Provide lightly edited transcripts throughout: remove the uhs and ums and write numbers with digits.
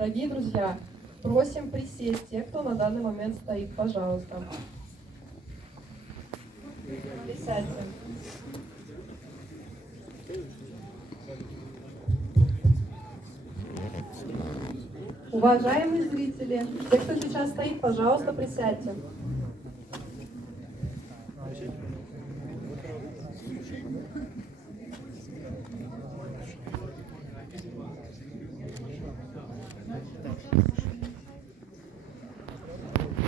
Дорогие друзья, просим присесть те, кто на данный момент стоит, пожалуйста. Присядьте. Уважаемые зрители, те, кто сейчас стоит, пожалуйста, присядьте.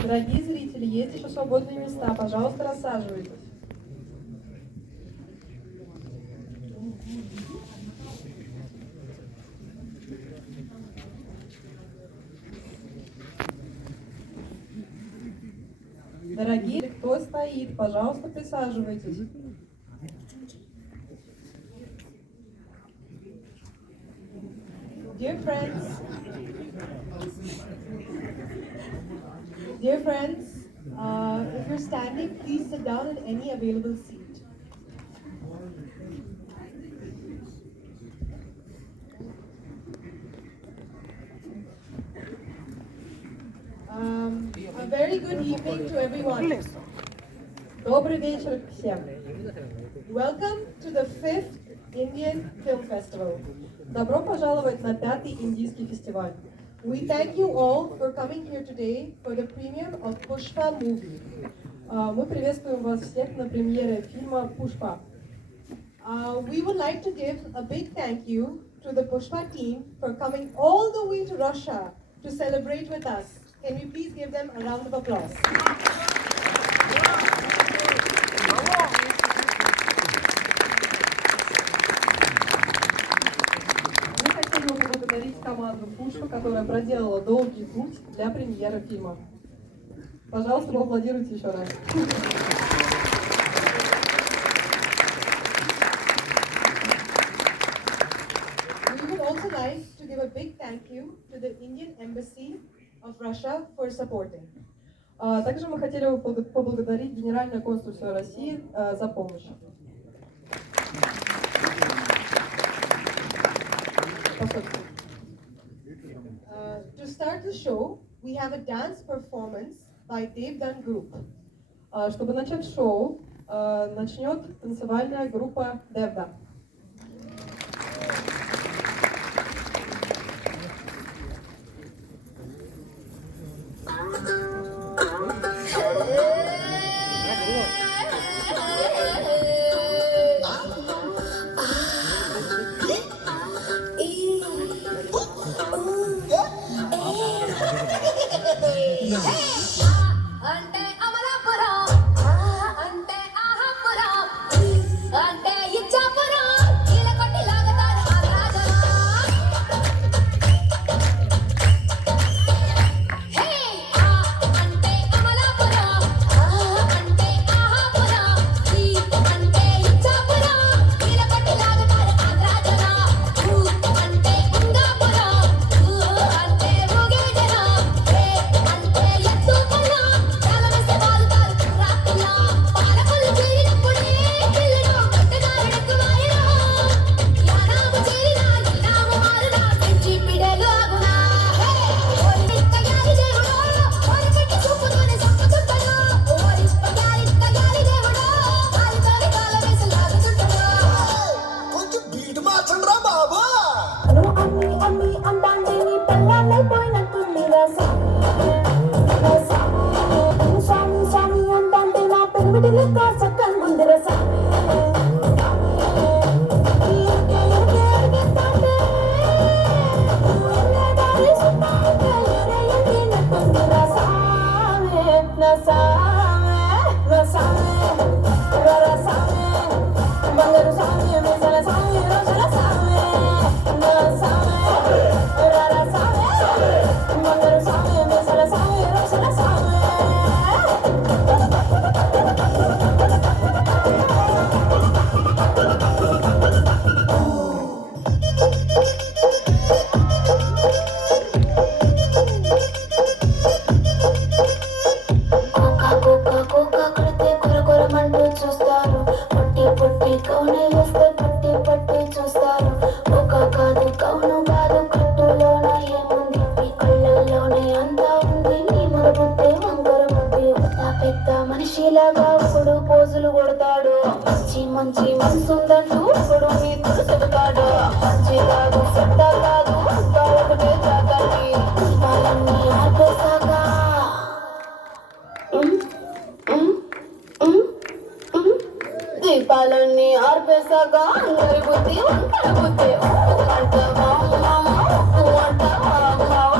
Дорогие зрители, есть еще свободные места, пожалуйста, рассаживайтесь. Дорогие, кто стоит, пожалуйста, присаживайтесь. Dear friends, if you're standing, please sit down in any available seat. A very good evening to everyone. Добрый вечер всем. Welcome to the 5th Indian Film Festival. Добро пожаловать на 5-й индийский фестиваль. We thank you all for coming here today for the premiere of Pushpa movie. Мы приветствуем вас всех на премьере фильма «Пушпа». We would like to give a big thank you to the Pushpa team for coming all the way to Russia to celebrate with us. Can we please give them a round of applause? Мы хотели бы поблагодарить команду Пушпа, которая проделала долгий путь для премьеры фильма. Пожалуйста, поаплодируйте еще раз. We would also like to give a big thank you to the Indian Embassy of Russia for supporting. Также мы хотели бы поблагодарить Генеральное консульство России за помощь. To start the show, we have a dance performance by Devi Group. Чтобы начать шоу, начнет танцевальная группа Devi. చూస్తారు పొట్టి పొట్టి కౌనే వేస్తే పట్టి పట్టి చూస్తారు మంచిలాగా ఇప్పుడు పోజులు కొడతాడు మంచి మంచి మనసుందంటూ ఇప్పుడు నీతులు చెబుతాడు మంచిలాగా సెట్ కాదు ఒకటే జాగాలి వాళ్ళని ఆపేశాక దీపాలన్నీ ఆర్పేశాక అందరి బుద్ధి వంకర బుద్ధి అంటావా మామ అంటావా మామ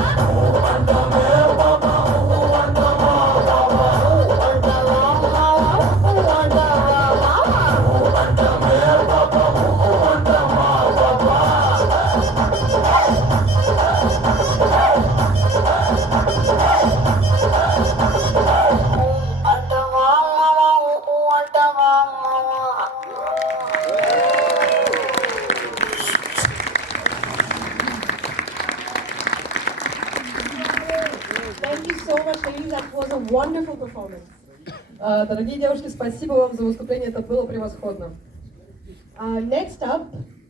Thank you so much, ladies. That was a wonderful performance. Дорогие девушки, спасибо вам за выступление, это было превосходно. Next up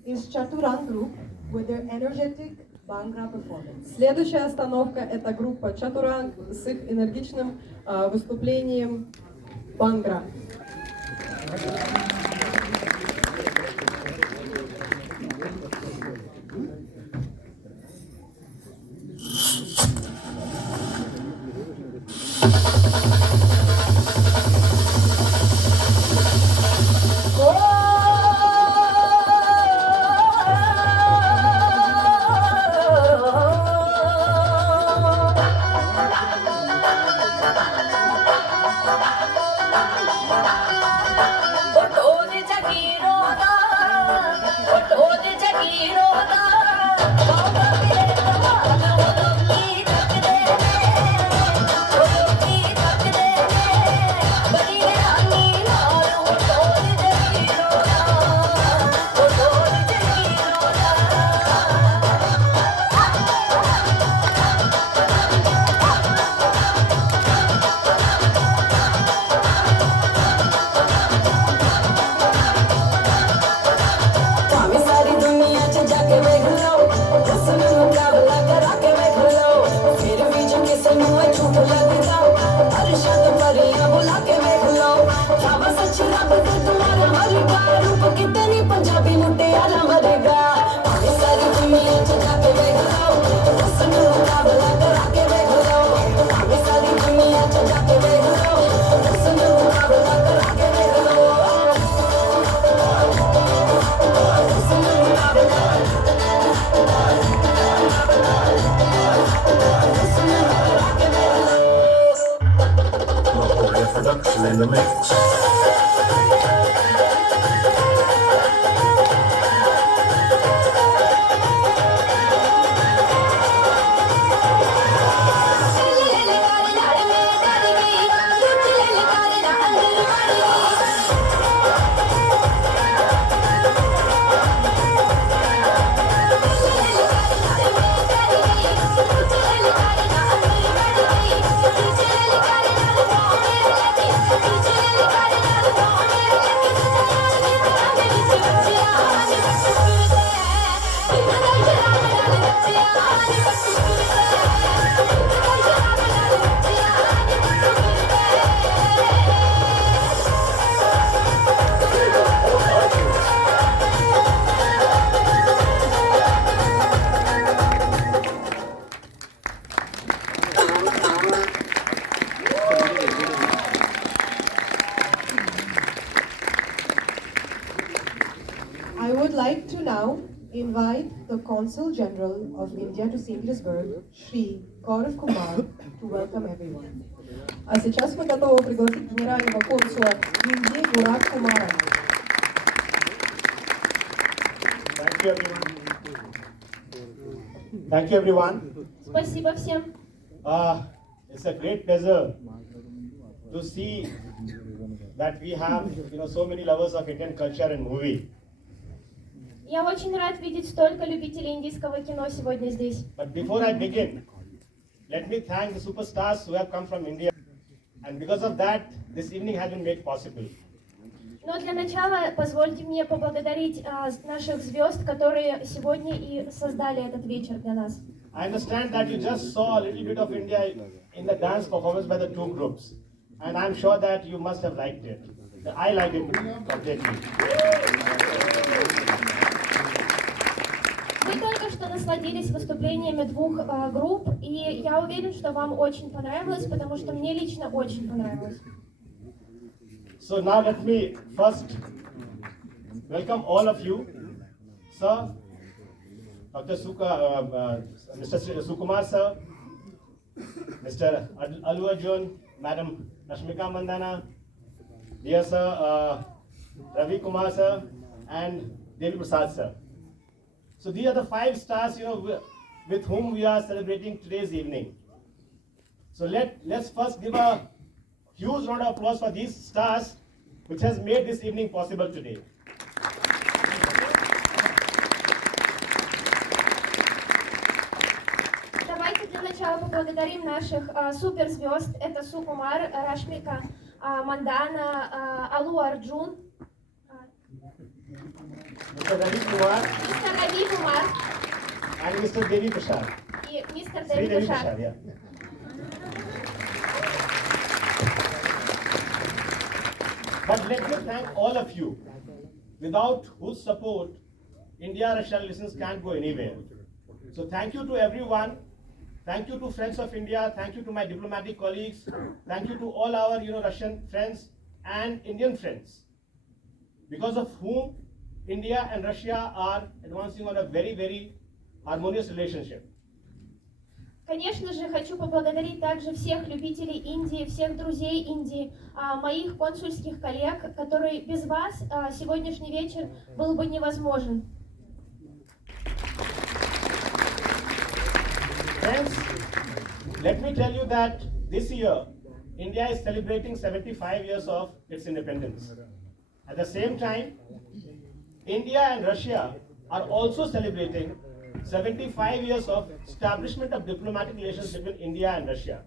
is Chaturang Group with their energetic Bhangra performance. Следующая остановка – это группа Чатуранг с их энергичным выступлением Бангра. In the mix. I would like to now invite the Consul General of India to St. Petersburg, Shri Gaurav Kumar, to welcome everyone. А сейчас мы готовы пригласить генерального консула Индии Гурав Кумара. Thank you, everyone. Thank you, everyone. Спасибо всем. It's a great pleasure to see that we have, so many lovers of Indian culture and movie. Я очень рад видеть столько любителей индийского кино сегодня здесь. But before I begin, let me thank the superstars who have come from India, and because of that, this evening has been made possible. Но для начала позвольте мне поблагодарить наших звезд, которые сегодня и создали этот вечер для нас. I understand that you just saw a little bit of India in the dance performance by the two groups. and I'm sure that you must have liked it. I liked it completely. Вы только что насладились выступлениями двух групп, и я уверен, что вам очень понравилось, потому что мне лично очень понравилось. So now let me first welcome all of you, sir, Dr. Mr. Sukumar sir, Mr. Allu Arjun, Madam Rashmika Mandanna, dear sir, Ravi Kumar sir, and Devi Prasad sir. So these are the 5 stars, with whom we are celebrating today's evening. So let's first give a huge round of applause for these stars, which has made this evening possible today. Давайте для начала поблагодарим наших суперзвезд. Это Сукумар, Рашмика Манданна, Аллу Арджун, Mr. Ravi Kumar мистер Рави Кумар and Mr. Devi Prasad. и мистер Sri Деви Devi Шри Prasad, Прасад. yeah. But let me thank all of you, without whose support India-Russia relations can't go anywhere. So thank you to everyone. Thank you to friends of India. Thank you to my diplomatic colleagues. Thank you to all our Russian friends and Indian friends, because of whom India and Russia are advancing on a very, very harmonious relationship. Конечно же, хочу поблагодарить также всех любителей Индии, всех друзей Индии, моих консульских коллег, которые без вас сегодняшний вечер был бы невозможен. Friends, let me tell you that this year India is celebrating 75 years of its independence. At the same time, India and Russia are also celebrating 75 years of establishment of diplomatic relations between India and Russia.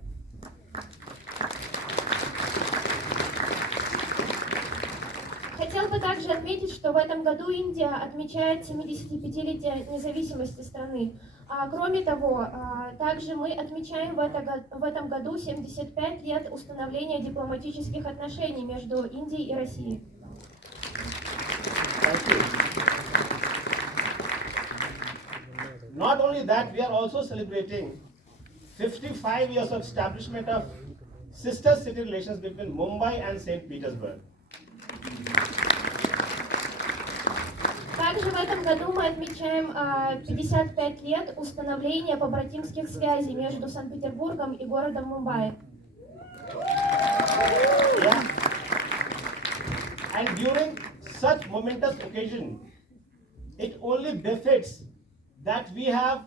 Хотел бы также отметить, что в этом году Индия отмечает 75-летие независимости страны. Кроме того, также мы отмечаем в этом году 75 лет установления дипломатических отношений между Индией и Россией. Thank you. Not only that, we are also celebrating 55 years of establishment of sister city relations between Mumbai and St. Petersburg. Также в этом году мы отмечаем 55 лет установления побратимских связей между Санкт-Петербургом и городом Мумбаи. Yeah. And during such momentous occasion, it only befits that we have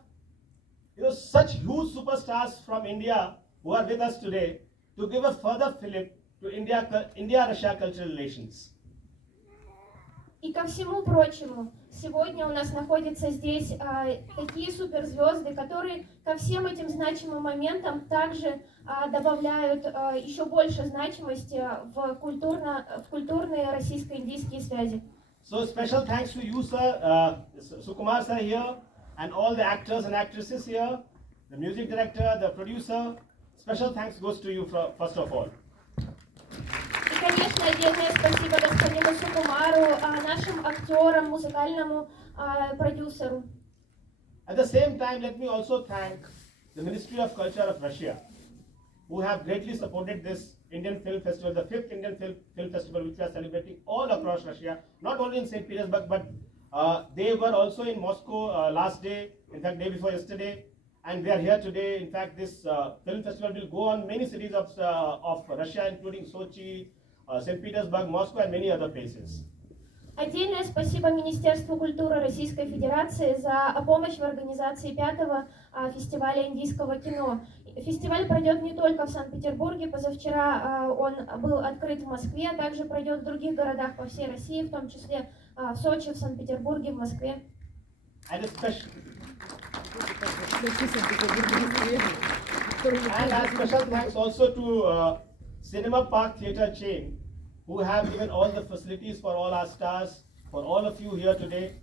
such huge superstars from India who are with us today to give a further fillip to India-Russia cultural relations. И ко всему прочему, сегодня у нас находятся здесь такие суперзвезды, которые ко всем этим значимым моментам также добавляют еще больше значимости в культурные российско-индийские связи. So special thanks to you, sir, Sukumar sir here, and all the actors and actresses here, the music director, the producer. Special thanks goes to you first of all. И, конечно, отдельное спасибо господину Сукумару, нашим актерам, музыкальному продюсеру. At the same time, let me also thank the Ministry of Culture of Russia, who have greatly supported this Indian Film Festival, the 5th Indian Film Festival, which we are celebrating all across Russia, not only in St. Petersburg, but they were also in Moscow last day, in fact, day before yesterday, and they are here today. In fact, this film festival will go on many cities of Russia, including Sochi, St. Petersburg, Moscow, and many other places. Отдельное спасибо Министерству культуры Российской Федерации за помощь в организации 5-го фестиваля индийского кино. Фестиваль пройдет не только в Санкт-Петербурге, позавчера он был открыт в Москве, а также пройдет в других городах по всей России, в том числе в Сочи, в Санкт-Петербурге, в Москве. And a special thanks also to Cinema Park Theatre chain, who have given all the facilities for all our stars, for all of you here today.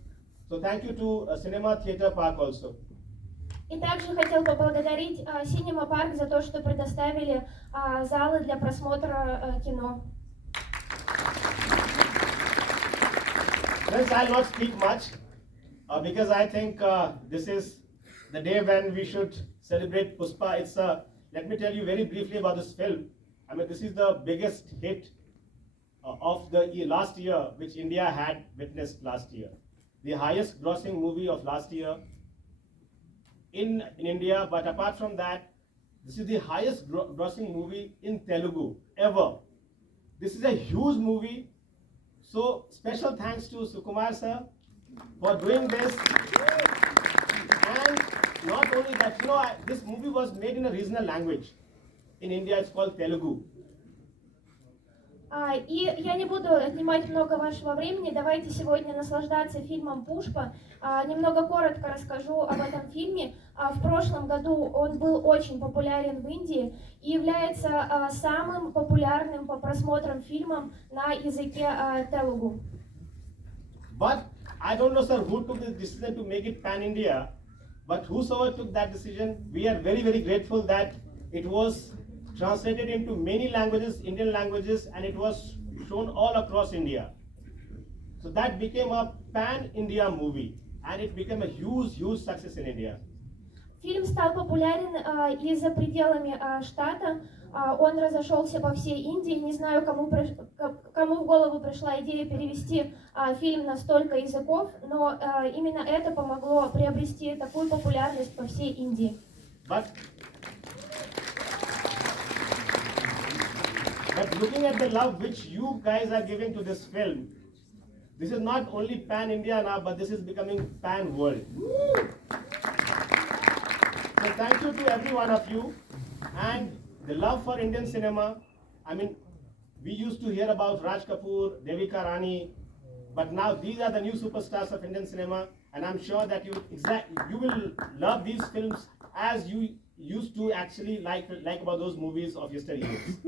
So thank you to Cinema Theatre Park also. И также хотел поблагодарить Cinema Park за то, что предоставили залы для просмотра кино. Friends, I'll not speak much because I think this is the day when we should celebrate Pushpa. Let me tell you very briefly about this film. I mean, this is the biggest hit of the last year, which India had witnessed last year. The highest grossing movie of last year in India, but apart from that, this is the highest grossing movie in Telugu ever. This is a huge movie. So special thanks to Sukumar sir for doing this. And not only that, this movie was made in a regional language. In India it's called Telugu. И я не буду отнимать много вашего времени. Давайте сегодня наслаждаться фильмом «Пушпа». Немного коротко расскажу об этом фильме. В прошлом году он был очень популярен в Индии и является самым популярным по просмотрам фильмом на языке телугу. But I don't know, sir, who took the decision to make it pan-India. But whosoever took that decision, we are very, very grateful that it was translated into many languages, Indian languages, and it was shown all across India. So that became a pan-India movie, and it became a huge, huge success in India. Фильм стал популярен и за пределами штата. Он разошелся по всей Индии. Не знаю, кому в голову пришла идея перевести фильм на столько языков, но именно это помогло приобрести такую популярность по всей Индии. But looking at the love which you guys are giving to this film, this is not only pan-India now, but this is becoming pan-world. So thank you to every one of you. And the love for Indian cinema, I mean, we used to hear about Raj Kapoor, Devi Rani, but now these are the new superstars of Indian cinema, and I'm sure that you will love these films as you used to actually like about those movies of yesteryears.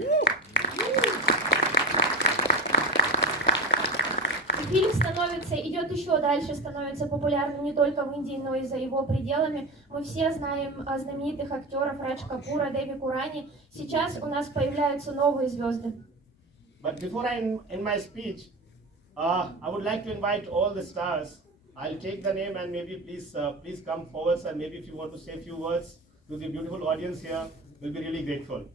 Фильм идет еще дальше, становится популярным не только в Индии, но и за его пределами. Мы все знаем знаменитых актеров Радж Капура, Деви Рани. Сейчас у нас появляются новые звезды. But before I end my speech, I would like to invite all the stars. I'll take the name and maybe please come forward, sir. Maybe if you want to say a few words to the beautiful audience here, we'll be really grateful.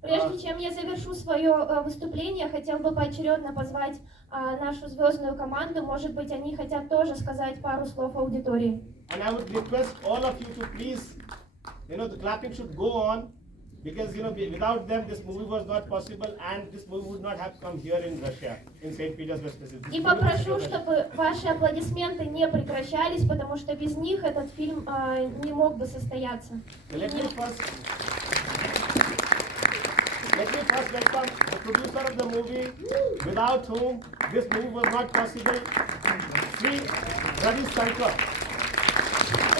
Прежде чем я завершу свое выступление, хотел бы поочередно позвать нашу звездную команду. Может быть, они хотят тоже сказать пару слов аудитории. And I would request all of you to please, the clapping should go on, because without them this movie was not possible, and this movie would not have come here in Russia, in St. Petersburg specifically. И попрошу, чтобы ваши аплодисменты не прекращались, потому что без них этот фильм не мог бы состояться. Let me first welcome the producer of the movie, without whom this movie was not possible, Sri Ravi Sankar.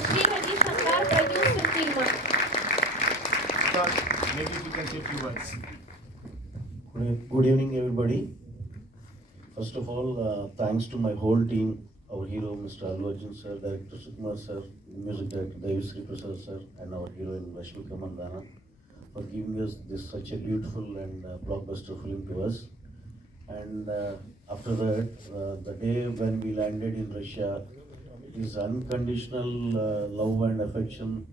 Sri Ravi Sankar, producer фильма. Maybe you can say a few words. Good evening, everybody. First of all, thanks to my whole team, our hero, Mr. Allu Arjun sir, director Sukumar sir, music director Devi Shri Prasad sir, and our heroine Rashmika Mandanna, for giving us such a beautiful and blockbuster film to us. And after that, the day when we landed in Russia, is unconditional love and affection,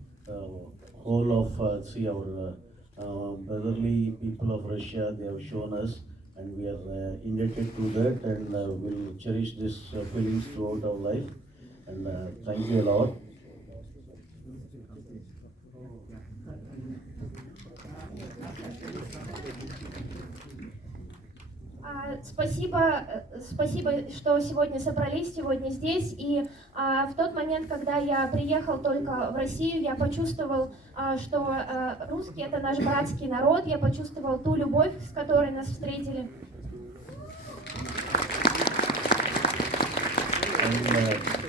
whole of our brotherly people of Russia, they have shown us, and we are indebted to that, and will cherish these feelings throughout our life. And thank you a lot. Спасибо, что сегодня собрались, сегодня здесь. И в тот момент, когда я приехал только в Россию, я почувствовал, что русские — это наш братский народ. Я почувствовал ту любовь, с которой нас встретили.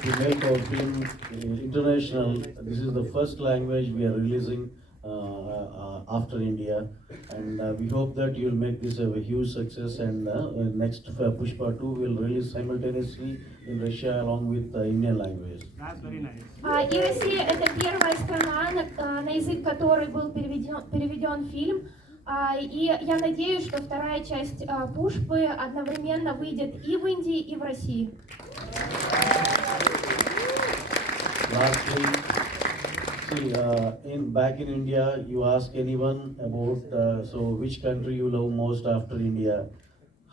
To make our film international, this is the first language we are releasing after India, and we hope that you will make this a huge success. And next Pushpa 2 will release simultaneously in Russia along with Indian language. That's very nice. И Россия это первая страна, на язык которой был переведен фильм. И я надеюсь, что вторая часть Пушпы одновременно выйдет и в Индии, и в России. Lastly, see, back in India, you ask anyone about so which country you love most after India,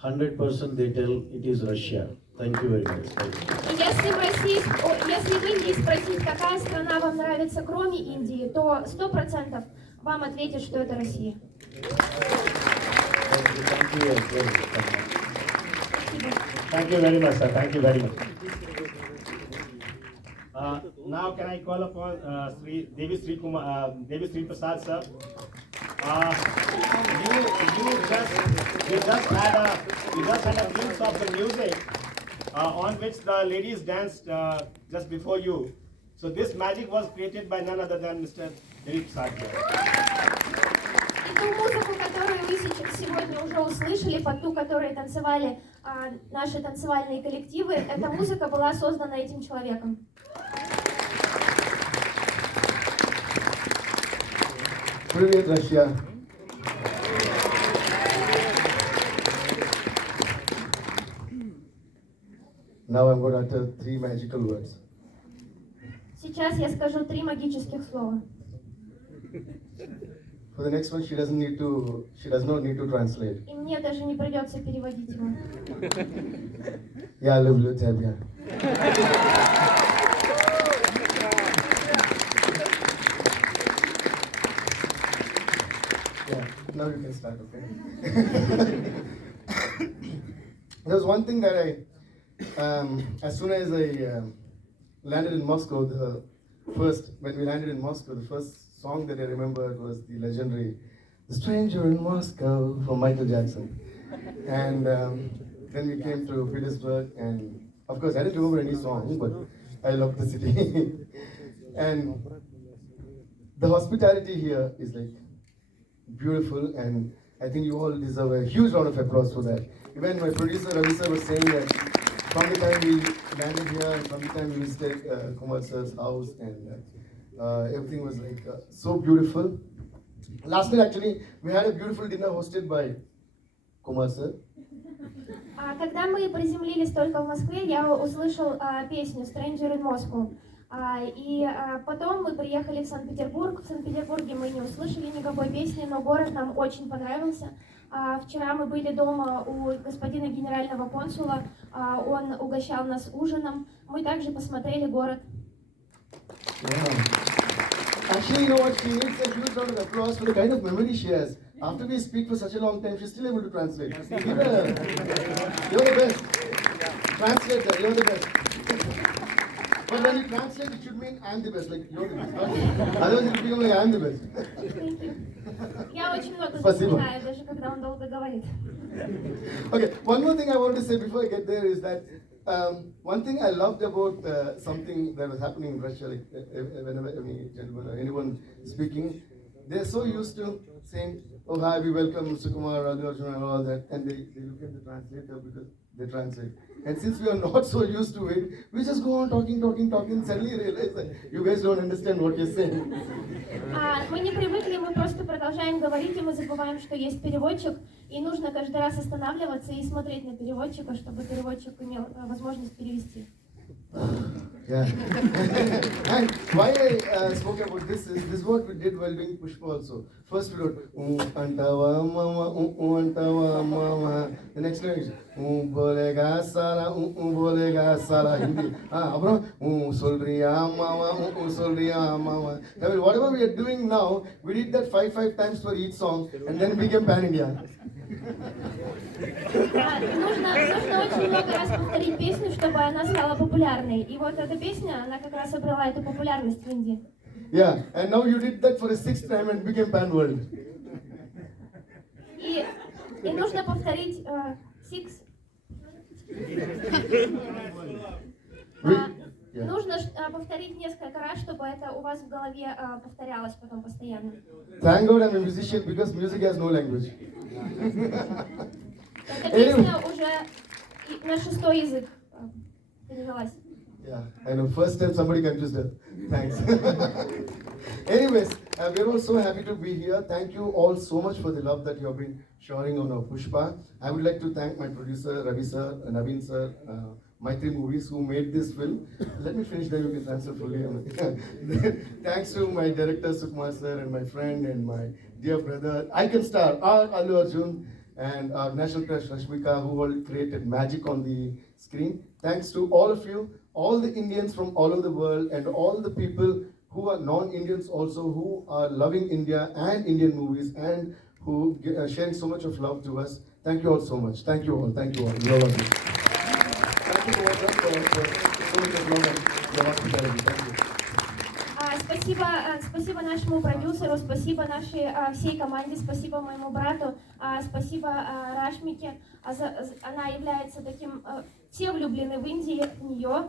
100% they tell it is Russia. Thank you very much. И если в Индии спросить, какая страна вам нравится, кроме Индии, то 100% вам ответят, что это Россия. Thank you very much, sir. Thank you very much. Now, can I call upon Devi Shri Prasad, sir? You just had a glimpse of the music on which the ladies danced just before you. So this magic was created by none other than Mr. Devi Prasad. И ту музыку, которую вы сегодня уже услышали, под ту, которой танцевали наши танцевальные коллективы, эта музыка была создана этим человеком. Привет, Russia. Now I'm going to utter 3 magical words. Сейчас я скажу 3 магических слова. For the next one, she does not need to translate. И мне даже не придется переводить его. Я люблю тебя. Yeah, now you can start, okay? There was one thing that as soon as I landed in Moscow, when we landed in Moscow, the first song that I remembered was the legendary "The Stranger in Moscow" from Michael Jackson. And then we came to Petersburg, and of course I didn't remember any song, but I loved the city. And the hospitality here is like beautiful, and I think you all deserve a huge round of applause for that. Even my producer Ravi sir was saying that from the time we landed here, and from the time we visited Kumar sir's house, and everything was like so beautiful. Last night actually, we had a beautiful dinner hosted by Kumar sir. Когда мы приземлились только в Москве, я услышал песню «Stranger in Moscow». И потом мы приехали в Санкт-Петербург. В Санкт-Петербурге мы не услышали никакой песни, но город нам очень понравился. Вчера мы были дома у господина генерального консула, он угощал нас ужином. Мы также посмотрели город. Actually, you know what? She needs a huge round of applause for the kind of memory she has. After we speak for such a long time, she's still able to translate. You're the best. Translate that. You're the best. But when you translate, it should mean I'm the best. Like you're the best. Otherwise, it will become like I'm the best. Я очень много запоминаю, даже когда он долго говорит. Okay, one more thing I want to say before I get there is that one thing I loved about something that was happening in Russia, like whenever any gentleman or anyone speaking, they're so used to saying, "Oh hi, we welcome Sukumar, Allu Arjun," and all that, and they look at the translator because they translate. And since we are not so used to it, we just go on talking, suddenly realize that you guys don't understand what you're saying. Мы не привыкли, мы просто продолжаем говорить, и мы забываем, что есть переводчик, и нужно каждый раз останавливаться и смотреть на переводчика, чтобы переводчик имел возможность перевести. Yeah. And why I spoke about this is this work we did while doing Pushpa also. First we wrote antawa mama. The next line is bolega sala Hindi. Abro solriya mama. I mean, whatever we are doing now, we did that five times for each song, and then it became pan-India. Нужно очень много раз повторить песню, чтобы она стала популярной. И вот эта песня, она как раз обрела эту популярность в Индии. Yeah, and now you did that for a 6th time and became pan-world. И нужно повторить six. Yeah. Нужно повторить несколько раз, чтобы это у вас в голове повторялось потом постоянно. Thank God I'm a musician because music has no language. Эта песня уже на 6-й язык перевелась. Yeah, I know. First time somebody confused her. Thanks. Anyways, we're all so happy to be here. Thank you all so much for the love that you have been showering on our Pushpa. I would like to thank my producer, Ravi sir, Naveen sir, Maitri Movies who made this film. Let me finish, then you can answer fully. Thanks to my director, Sukumar sir, and my friend and my dear brother, icon star, Allu Arjun, and our national crush, Rashmika, who all created magic on the screen. Thanks to all of you, all the Indians from all over the world, and all the people who are non-Indians also, who are loving India and Indian movies, and who are sharing so much of love to us. Thank you all so much. Thank you all. Thank you all. We all love you. Thank you for so much of love and your hospitality. Thank you. Спасибо нашему продюсеру, спасибо нашей всей команде, спасибо моему брату, спасибо Рашмике. Она является таким... Все влюблены в Индию, в нее.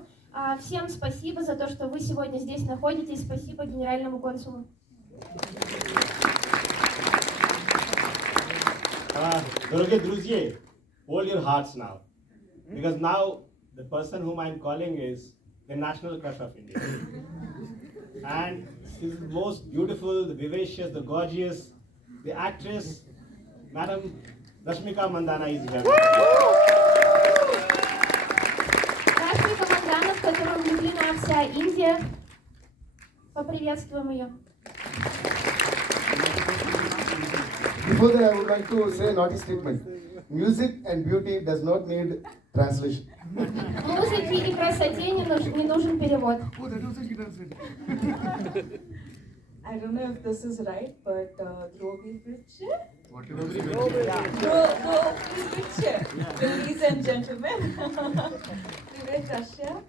Всем спасибо за то, что вы сегодня здесь находитесь. Спасибо генеральному консулу. Дорогие друзья, hold your hearts now. Because now the person whom I'm calling is the national crush of India. And she's the most beautiful, the vivacious, the gorgeous, the actress, Madam Rashmika Mandanna is here. Рашмика Манданна, в котором влюблена вся Индия. Поприветствуем ее. Before that, I would like to say a naughty statement. Music and beauty does not need translation. Музыке и красоте не нужен перевод. Oh, that was a good answer. I don't know if this is right, but Devi What ladies and gentlemen, Russia.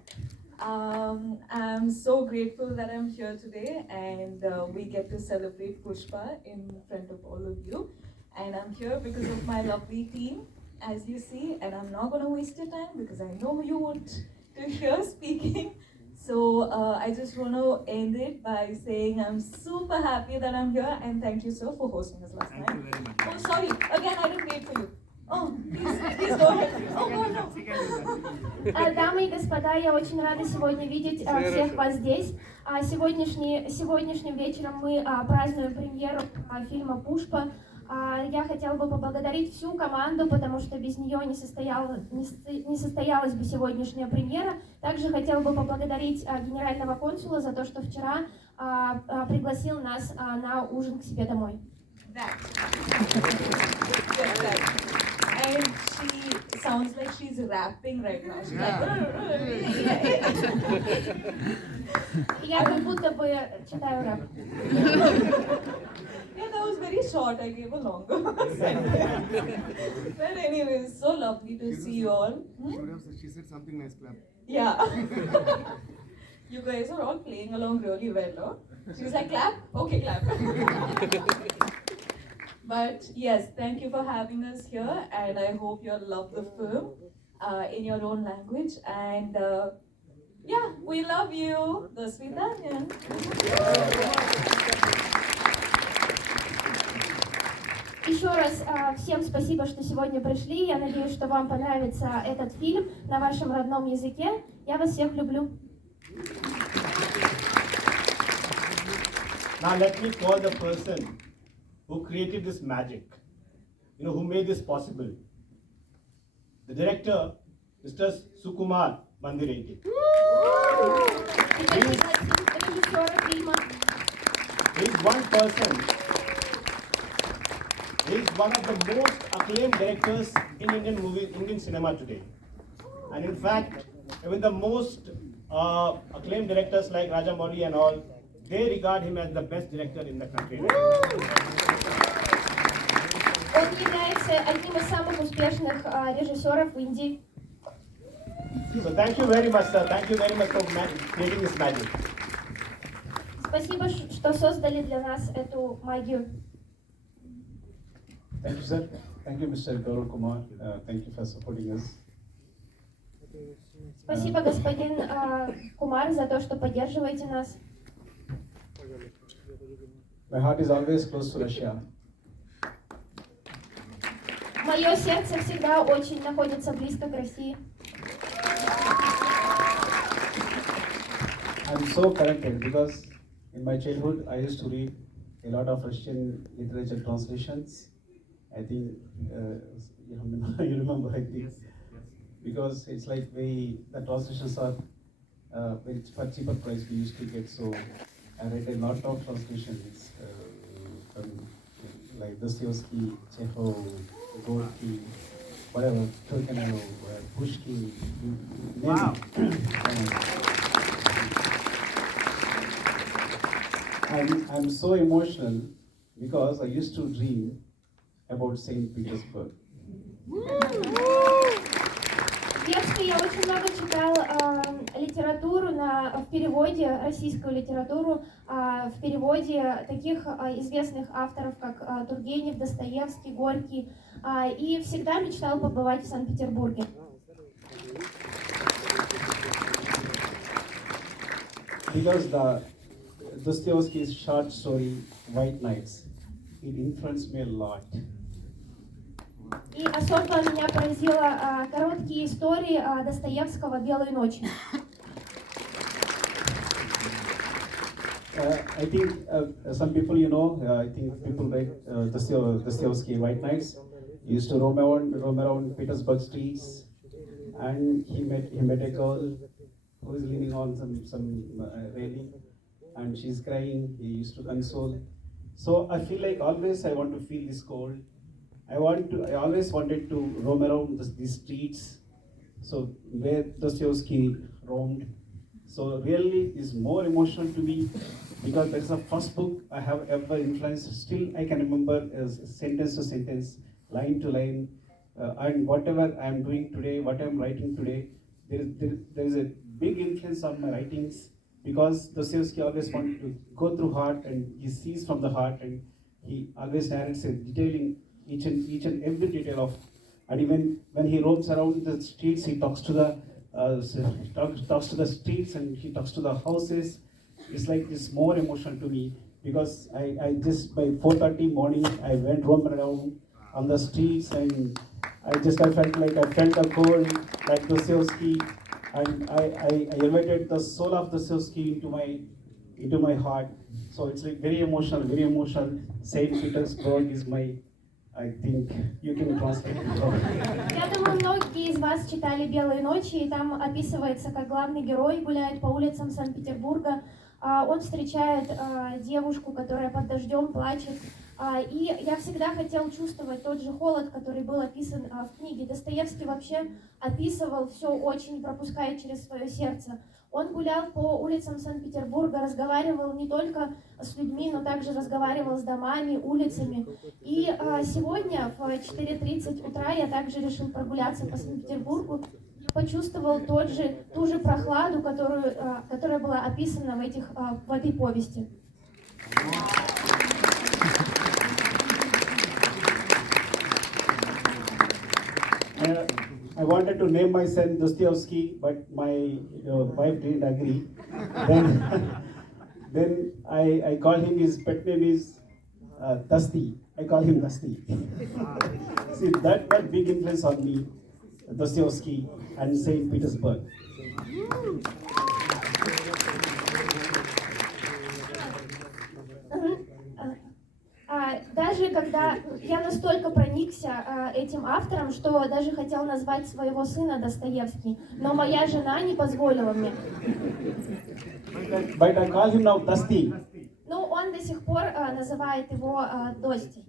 I'm so grateful that I'm here today and we get to celebrate Pushpa in front of all of you. And I'm here because of my lovely team, as you see, and I'm not going to waste your time because I know you want to hear speaking. So I just want to end it by saying I'm super happy that I'm here and thank you, sir, for hosting us last night. Thank you very much. Oh, sorry. Again, I didn't wait for you. Oh, please go ahead. Oh, no, no. Дамы и господа, я очень рада сегодня видеть всех вас здесь. Сегодняшним вечером мы празднуем премьеру фильма «Пушпа». Я хотела бы поблагодарить всю команду, потому что без нее не состоялась бы сегодняшняя премьера. Также хотела бы поблагодарить генерального консула за то, что вчера пригласил нас на ужин к себе домой. And she sounds like she's rapping right now. She's like, Я как будто бы читаю рэп. yeah, that was very short. I gave a longer. But anyway, so lovely to see you all. She said something nice, clap. Yeah. You guys are all playing along really well, no? She was like, clap? Okay, clap. But yes, thank you for having us here, and I hope you all love the film in your own language. And yeah, we love you. До свидания. Еще раз всем спасибо, что сегодня пришли. Я надеюсь, что вам понравится этот фильм на вашем родном языке. Я вас всех люблю. Now let me call the person who created this magic, who made this possible. The director, Mr. Sukumar Banreddi. He's one person. He's one of the most acclaimed directors in Indian cinema today. And in fact, even the most acclaimed directors like Rajamouli and all, they regard him as the best director in the country. Он является одним из самых успешных режиссеров в Индии. So thank you very much, sir. Thank you very much for creating this magic. Спасибо, что создали для нас эту магию. Thank you, sir. Thank you, Mr. Gaurav Kumar. Thank you for supporting us. Спасибо, господин Кумар, за то, что поддерживаете нас. My heart is always close to Russia. Мое сердце всегда очень находится близко к России. I'm so connected because in my childhood I used to read a lot of Russian literature translations. I think you remember, I think, because it's like the translations are very for cheaper price we used to get. So I read a lot of translations from like Dostoevsky, Chekhov, Gorky, whatever, Turgenev, Pushkin. Wow. I'm so emotional because I used to dream about Saint Petersburg. В детстве я очень много читал литературу в переводе, российскую литературу, в переводе таких известных авторов, как Тургенев, Достоевский, Горький, и всегда мечтал побывать в Санкт-Петербурге. Because the Dostoevsky's short story, White Nights, it influenced me a lot. И особо меня поразило короткие истории Достоевского «Белые ночи». I think some people, I think people read Dostoevsky White Nights. He used to roam around Petersburg streets, and he met a girl who is leaning on some railing, and she's crying. He used to console. So I feel like always I want to feel this cold. I always wanted to roam around these streets, so where Dostoevsky roamed. So really is more emotional to me because that's the first book I have ever influenced. Still I can remember sentence to sentence, line to line, and whatever I am doing today, what I am writing today, there is a big influence on my writings because Dostoevsky always wanted to go through heart, and he sees from the heart, and he always narrates detailing each and every detail of, and even when he roams around the streets, he talks to the streets, and he talks to the houses. It's like it's more emotional to me because I just by 4:30 morning I went roaming around on the streets, and I felt the cold like Dostoevsky, and I elevated the soul of Dostoevsky into my heart. So it's like very emotional. Saint Petersburg is my, I think you can translate it. Я думаю, многие из вас читали «Белые ночи», и там описывается, как главный герой гуляет по улицам Санкт-Петербурга. Он встречает девушку, которая под дождем плачет. И я всегда хотел чувствовать тот же холод, который был описан в книге. Достоевский вообще описывал все очень, пропуская через свое сердце. Он гулял по улицам Санкт-Петербурга, разговаривал не только с людьми, но также разговаривал с домами, улицами. И сегодня в 4:30 утра я также решил прогуляться по Санкт-Петербургу и почувствовал ту же прохладу, которая была описана в этой повести. I wanted to name my son Dostoevsky, but my wife didn't agree. Then I call him, his pet name is Dusty. I call him Dusty. See, that big influence on me, Dostoevsky and Saint Petersburg. Даже когда я настолько проникся этим автором, что даже хотел назвать своего сына Достоевский, но моя жена не позволила мне. But I call him now Dusty. Ну, он до сих пор называет его Дости.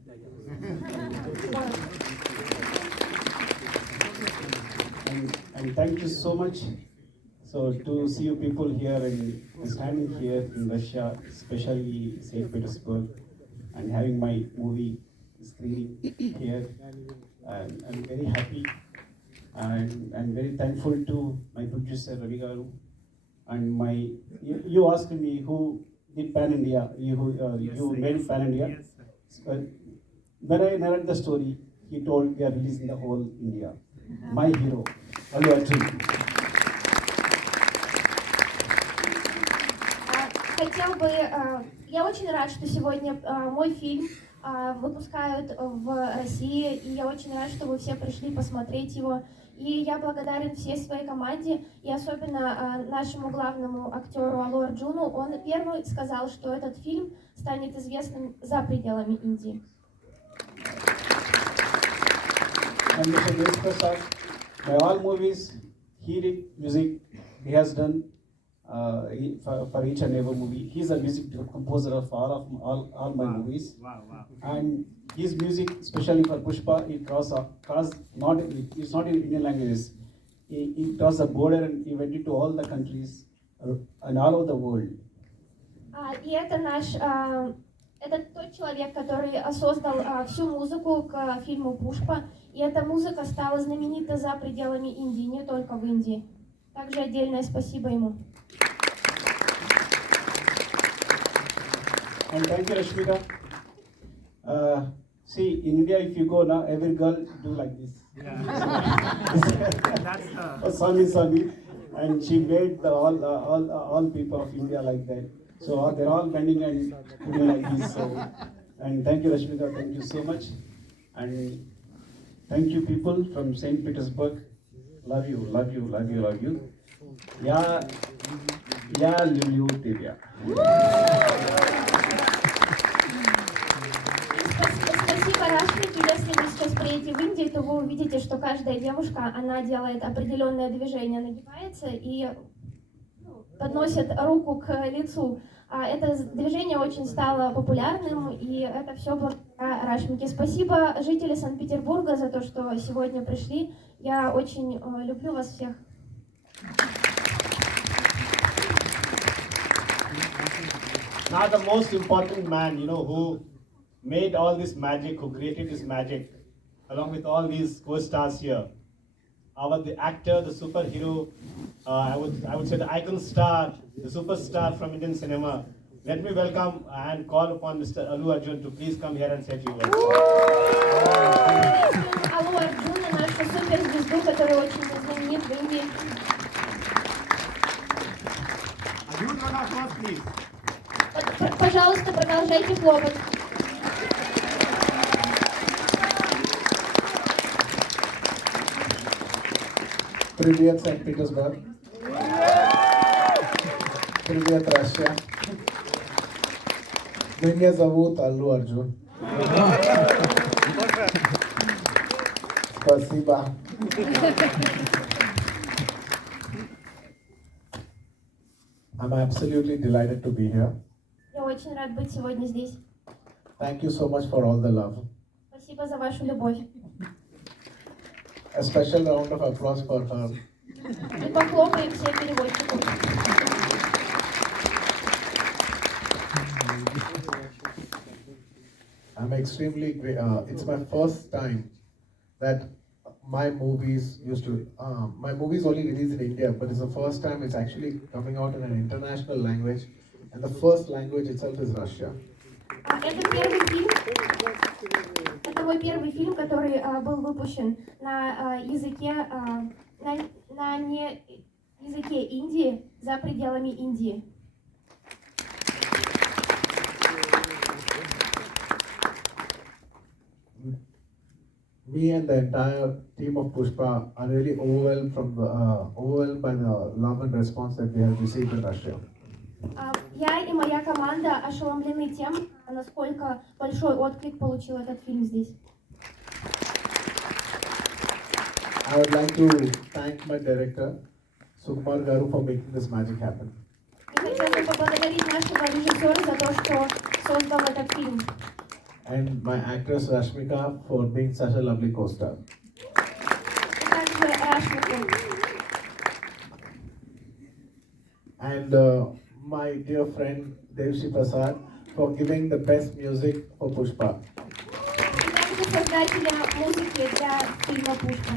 And thank you so much. So to see you people here and standing here in Russia, especially St. Petersburg, and having my movie screening here, and I'm very happy, and I'm very thankful to my producer Ravi Garu, and you asked me who did Pan India, you made Pan India. When I narrated the story, he told we are releasing the whole India. My hero, Allu Arjun. Я очень рад, что сегодня мой фильм выпускают в России, и я очень рад, что вы все пришли посмотреть его. И я благодарен всей своей команде, и особенно нашему главному актеру Аллу Арджуну. Он первый сказал, что этот фильм станет известным за пределами Индии. And Mr. Devi Prasad, by all movies, he did music, he has done for each and every movie. He's a music composer of all my movies. Wow. And his music, especially for Pushpa, it's not in Indian languages. It crossed the border and he went into all the countries and all over the world. И это тот человек, который создал всю музыку к фильму «Пушпа», и эта музыка стала знаменита за пределами Индии, не только в Индии. Также отдельное спасибо ему. And thank you, Rashmika. See, in India, if you go now, every girl do like this. Sunny, and she made all people of India like that. So they're all bending and doing like this. So, and thank you, Rashmika. Thank you so much. And thank you, people from St. Petersburg. Love you. Я люблю тебя. Спасибо, Рашмике. Если вы сейчас приедете в Индию, то вы увидите, что каждая девушка, она делает определенное движение, нагибается и подносит руку к лицу. Это движение очень стало популярным, и это все благодаря Рашмике. Спасибо, жители Санкт-Петербурга, за то, что сегодня пришли. Я очень люблю вас всех. Now the most important man, who made all this magic, who created this magic, along with all these co-stars here. The actor, the superhero, I would say the icon star, the superstar from Indian cinema. Let me welcome and call upon Mr. Allu Arjun to please come here and say a few words. Аллу Арджуна, нашу суперзвезду, которая очень знаменит в Индии. Arjun, round of applause, please. Пожалуйста, продолжайте хлопать. Привет, Санкт-Петербург. Привет, Россия. Меня зовут Аллу Арджун. Спасибо. I'm absolutely delighted to be here. Я очень рад быть сегодня здесь. Thank you so much for all the love. Спасибо за вашу любовь. A special round of applause for her. И похлопаем все переводчику. I'm extremely grateful. It's my first time that my movies my movies only released in India, but it's the first time it's actually coming out in an international language, and the first language itself is Russia. Это мой первый фильм, который был выпущен на языке Индии, за пределами Индии. Me and the entire team of Pushpa are really overwhelmed by the love and response that we have received in Russia. Я и моя команда ошеломлены тем, насколько большой отклик получил этот фильм здесь. I would like to thank my director, Sukumar Garu, for making this magic happen. И хотел бы поблагодарить нашего режиссера за то, что создал этот фильм. And my actress Rashmika for being such a lovely co-star. И также Рашмику. And my dear friend Devi Shri Prasad for giving the best music for Pushpa. И также создателя музыки для фильма «Пушпа».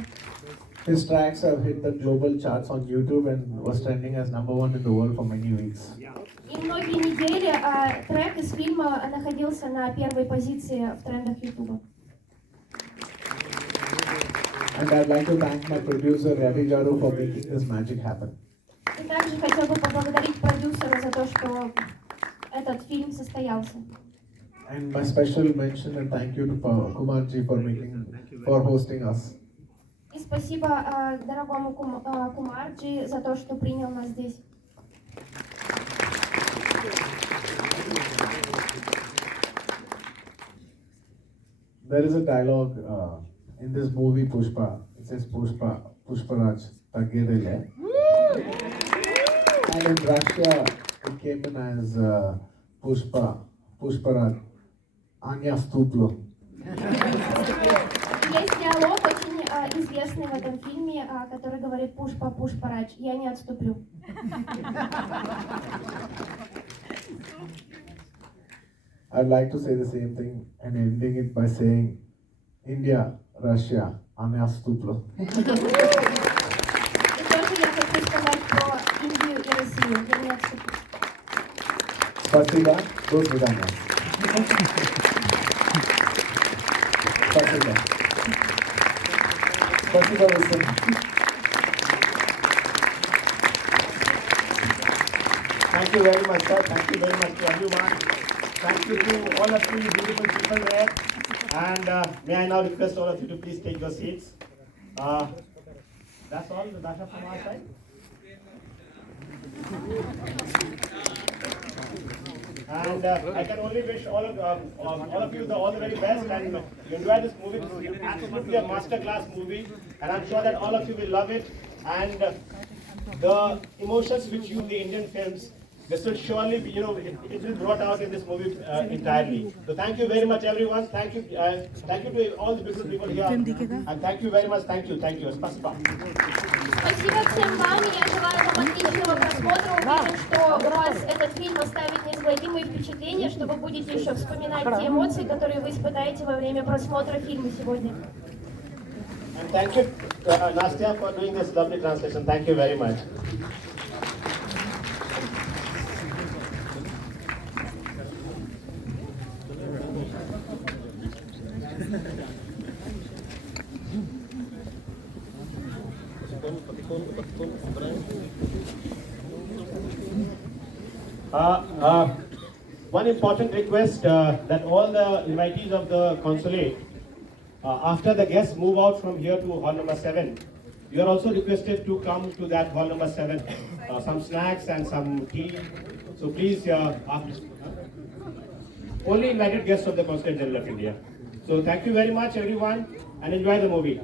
His tracks have hit the global charts on YouTube and was trending as #1 in the world for many weeks. И многие недели трек из фильма находился на первой позиции в трендах YouTube. And I'd like to thank my producer Ravi for making this magic happen. И также хотел бы поблагодарить продюсера за то, что этот фильм состоялся. And my special mention and thank you to Kumarji for hosting us. И спасибо дорогому Кумарджи за то, что принял нас здесь. There is a dialogue in this movie Pushpa. It says Pушпа Радж Тагедele. And in Russia it came in as Pушпа Радж Anya Stuplo. Есть диалог очень известный в этом фильме, который говорит Пушпа Радж, я не отступлю. I'd like to say the same thing and ending it by saying India, Russia, Anya Stuplo. И тоже я хочу сказать про Индию и Россию, я не отступлю. Спасибо, до свидания. Спасибо. Спасибо, Лиса. Thank you very much, sir. Thank you very much to everyone. Thank you to all of you beautiful people there. And may I now request all of you to please take your seats. That's all, Dasha, from our side. And I can only wish all of you all the very best, and you enjoy this movie. This is absolutely a masterclass movie, and I'm sure that all of you will love it. And the emotions which you, the Indian films, this will surely be, it will be brought out in this movie entirely. So thank you very much, everyone. Thank you to all the beautiful people here. And thank you very much. Thank you. Спасибо. Спасибо всем вам, я желаю вам отличного просмотра. Уверен, что у вас этот фильм оставит неизгладимые впечатления, что вы будете еще вспоминать те эмоции, которые вы испытаете во время просмотра фильма сегодня. And thank you, Nastya, for doing this lovely translation. Thank you very much. One important request that all the invitees of the consulate, after the guests move out from here to hall number 7, you are also requested to come to that hall number 7, some snacks and some tea. So please, only invited guests of the Consulate General of India. So thank you very much, everyone, and enjoy the movie.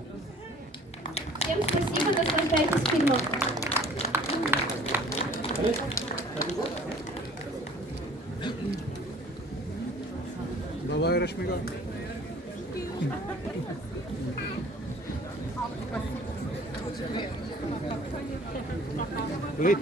Всем спасибо, наслаждайтесь фильмом. Давай, Рашмика. Great.